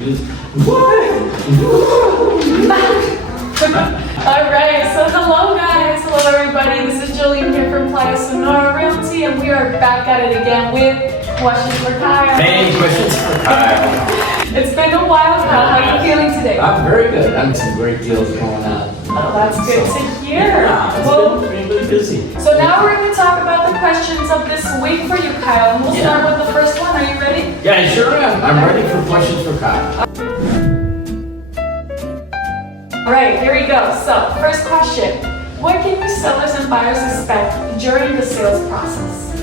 Alright, so hello guys, hello everybody, this is Jolene here from Playa Sonora Realty and we are back at it again with questions for Kyle. Hey, questions for Kyle. It's been a while, Kyle, how are you feeling today? I'm very good. I'm some great deals going on. Oh, that's good to hear. Yeah, it's Well, been really busy. so now we're going to talk about the questions of this week for you, Kyle, and we'll start with the first one. Are you ready? Yeah, I sure am. I'm ready for questions for Kyle. Alright, here we go. So, first question. What can your sellers and buyers expect during the sales process?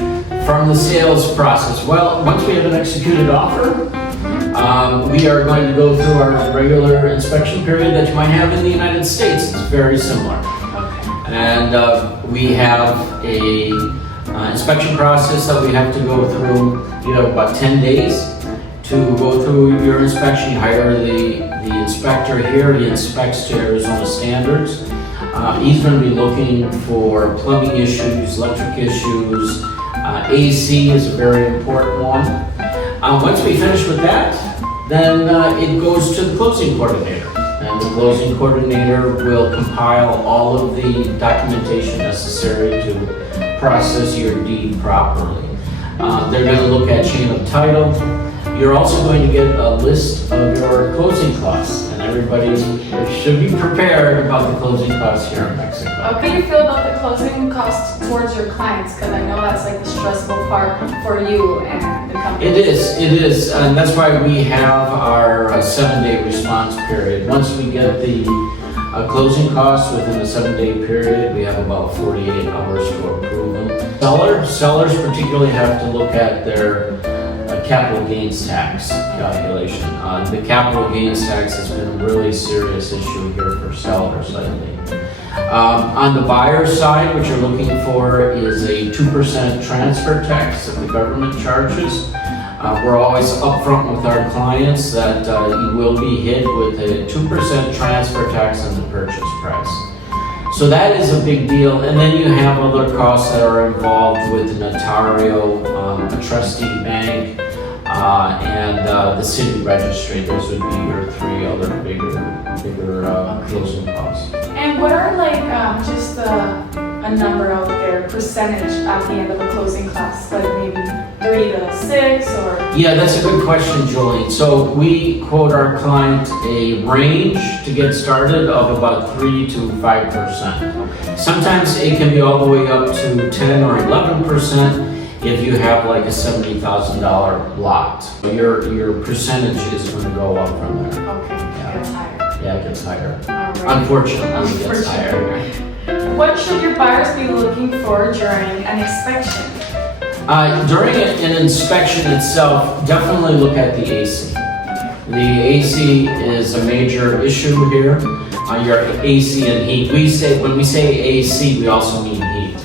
From the sales process, well, once we have an executed offer, we are going to go through our regular inspection period that you might have in the United States. It's very similar. Okay. And we have a inspection process that we have to go through. You have about 10 days to go through your inspection. You hire the inspector here. He inspects to Arizona standards. He's going to be looking for plumbing issues, electric issues. AC is a very important one. Once we finish with that, then it goes to the closing coordinator. And the closing coordinator will compile all of the documentation necessary to process your deed properly. They're going to look at chain of title. You're also going to get a list of your closing costs, and everybody should be prepared about the closing costs here in Mexico. How do you feel about the closing costs towards your clients? Because I know that's like the stressful part for you and the company. It is, and that's why we have our 7-day response period. Once we get the closing costs within the 7-day period, we have about 48 hours to approve them. Sellers particularly have to look at their capital gains tax calculation. The capital gains tax has been a really serious issue here for sellers lately. On the buyer's side, what you're looking for is a 2% transfer tax that the government charges. We're always upfront with our clients that you will be hit with a 2% transfer tax on the purchase price. So that is a big deal. And then you have other costs that are involved with the notario, a trustee bank, and the city registry. Those would be your 3 other bigger closing costs. And what are like just a number out there, percentage at the end of a closing cost? Like maybe 3 to 6 or? Yeah, that's a good question, Jolene. So we quote our client a range to get started of about 3 to 5%. Sometimes it can be all the way up to 10 or 11%. If you have like a $70,000 lot, your percentage is going to go up from there. Okay, it gets higher. Yeah, it gets higher. All right. Unfortunately, it gets higher. What should your buyers be looking for during an inspection? During an inspection itself, definitely look at the AC. The AC is a major issue here. Your AC and heat. When we say AC, we also mean heat.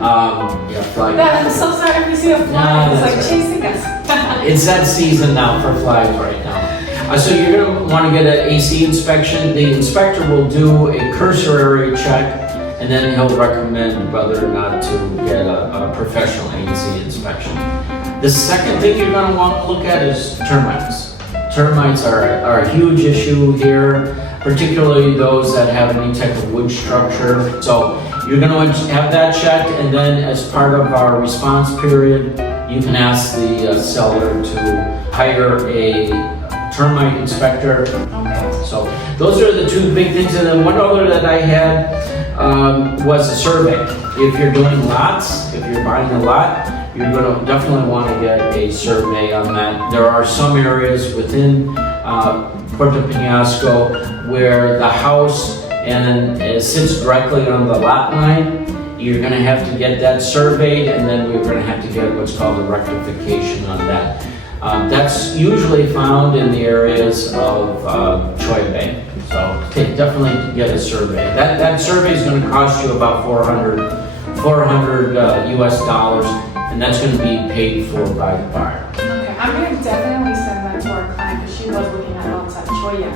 I'm so sorry if you see a fly. It's like chasing us. It's that season now for flies right now. So you're going to want to get an AC inspection. The inspector will do a cursory check, and then he'll recommend whether or not to get a professional AC inspection. The second thing you're going to want to look at is termites. Termites are a huge issue here, particularly those that have any type of wood structure. So you're going to have that checked, and then as part of our response period, you can ask the seller to hire a termite inspector. Okay. So those are the 2 big things. And then one other that I had was a survey. If you're doing lots, if you're buying a lot, you're going to definitely want to get a survey on that. There are some areas within Puerto Penasco where the house it sits directly on the lot line. You're going to have to get that surveyed, and then we're going to have to get what's called a rectification on that. That's usually found in the areas of Choya Bay. So definitely get a survey. That survey is going to cost you about $400 US dollars, and that's going to be paid for by the buyer. Okay, I'm going to definitely send that to our client because she was looking at lots at Choya.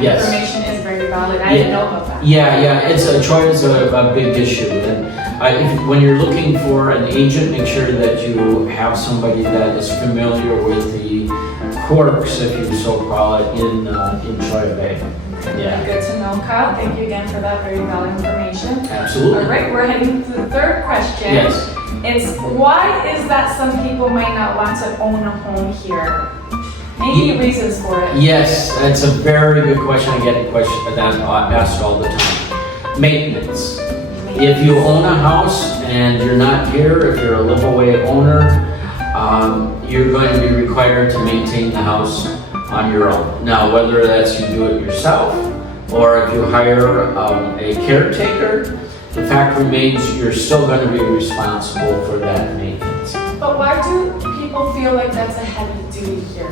Yes. Information is very valid. I didn't know about that. Yeah. Choya is a big issue, and when you're looking for an agent, make sure that you have somebody that is familiar with the quirks, if you so call it, in Choya Bay. Yeah. Good to know, Kyle. Thank you again for that very valuable information. Absolutely. All right, we're heading to the third question. Yes. It's why is that some people might not want to own a home here? Any reasons for it? Yes, that's a very good question. I get a question that asked all the time. Maintenance. If you own a house and you're not here, if you're a live-away owner, you're going to be required to maintain the house on your own. Now, whether that's you do it yourself or if you hire a caretaker, the fact remains you're still going to be responsible for that maintenance. But why do people feel like that's a heavy duty here?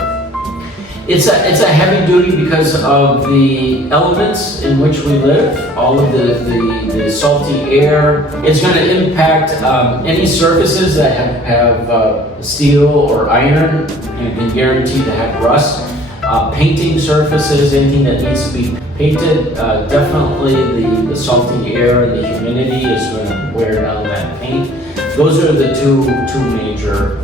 It's a heavy duty because of the elements in which we live, all of the salty air. It's going to impact any surfaces that have steel or iron. You can guarantee to have rust. Painting surfaces, anything that needs to be painted, definitely the salty air and the humidity is going to wear down that paint. Those are the two major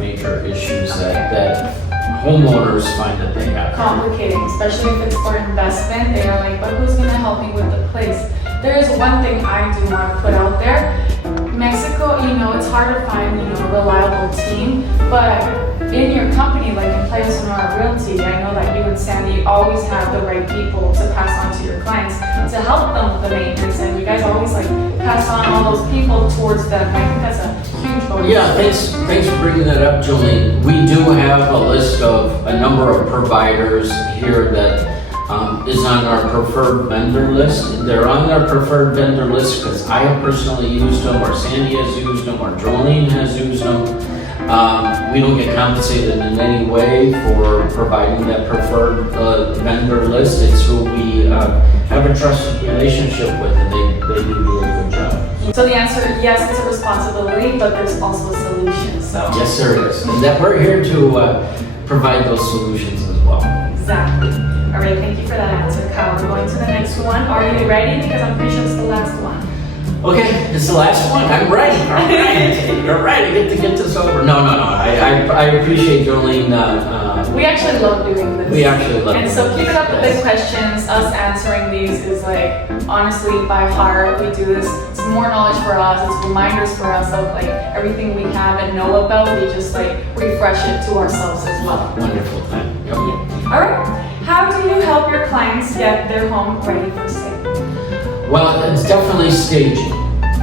issues that homeowners find that they have. Complicating, especially if it's for investment. They are like, but who's going to help me with the place? There is one thing I do want to put out there. Mexico, it's hard to find, a reliable team, but in your company, like in Playa Sonora Realty, I know that you and Sandy always have the right people to pass on to your clients to help them with the maintenance, and you guys always pass on all those people towards them. I think that's a huge bonus. Yeah, thanks for bringing that up, Jolene. We do have a list of a number of providers here that is on our preferred vendor list. They're on our preferred vendor list because I have personally used them, or Sandy has used them, or Jolene has used them. We don't get compensated in any way for providing that preferred vendor list. It's who we have a trusted relationship with, and they do a really good job. So the answer, yes, it's a responsibility, but there's also a solution. So yes, there is. And that we're here to provide those solutions as well. Exactly. All right, thank you for that answer, Kyle. We're going to the next one. Are you ready? Because I'm pretty sure it's the last one. Okay, it's the last one. I'm ready. All right. You're ready. Get this over. No. I appreciate Jolene. We actually love doing this. We actually love And so keep it up with the questions. Us answering these is honestly by heart. We do this. It's more knowledge for us. It's reminders for us of everything we have and know about. We just refresh it to ourselves as well. Wonderful time. Yep. All right. How do you help your clients get their home ready for sale? Well, it's definitely staging.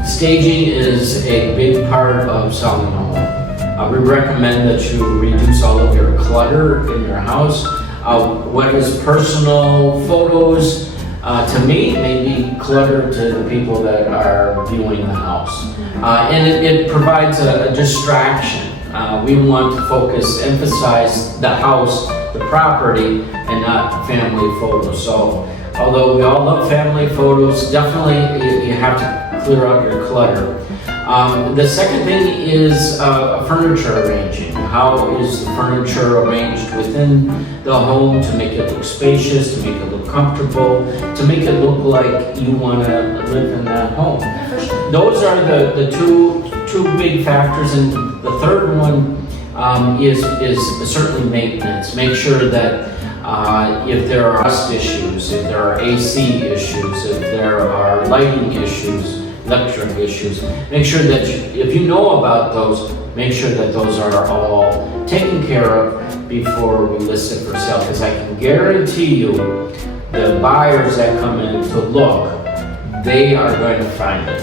Staging is a big part of selling a home. We recommend that you reduce all of your clutter in your house. What is personal photos to me may be clutter to the people that are viewing the house. And it provides a distraction. We want to emphasize the house, the property, and not family photos. So although we all love family photos, definitely you have to clear out your clutter. The second thing is furniture arranging. How is the furniture arranged within the home to make it look spacious, to make it look comfortable, to make it look like you want to live in that home? Those are the two big factors, and the third one is certainly maintenance. Make sure that if there are rust issues, if there are AC issues, if there are lighting issues, electric issues, make sure that if you know about those, make sure that those are all taken care of before we list it for sale. Because I can guarantee you, the buyers that come in to look, they are going to find it.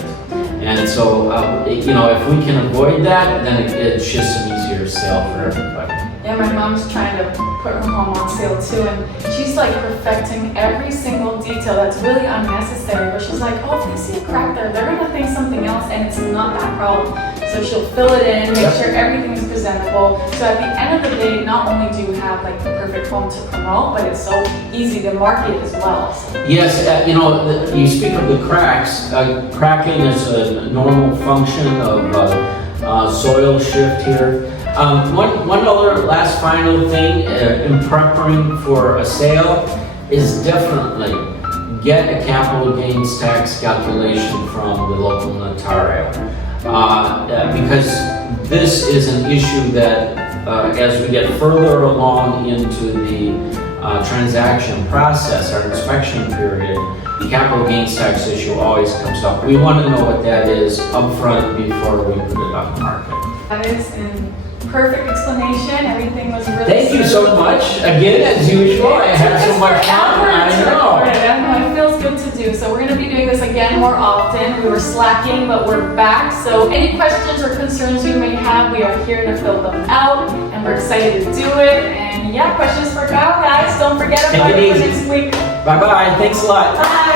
And so, if we can avoid that, then it's just an easier sale for everybody. Yeah, my mom's trying to put her home on sale too, and she's perfecting every single detail that's really unnecessary. But she's like, oh, if they see a crack there, they're gonna think something else, and it's not that problem. So she'll fill it in, make sure everything is presentable. So at the end of the day, not only do you have the perfect home to promote, but it's so easy to market as well. Yes, you speak of the cracks. Cracking is a normal function of soil shift here. One other last final thing in preparing for a sale is definitely get a capital gains tax calculation from the local notario. Because this is an issue that as we get further along into the transaction process, our inspection period, the capital gains tax issue always comes up. We want to know what that is upfront before we put it on the market. That is in perfect explanation. Everything was really. Thank you so much. Again, as usual, I had so much fun. I know. It feels good to do. So we're going to be doing this again more often. We were slacking, but we're back. So any questions or concerns you may have, we are here to fill them out, and we're excited to do it. And yeah, questions for Kyle, guys. Don't forget about Take it it for easy. next week. Bye-bye. Thanks a lot. Bye.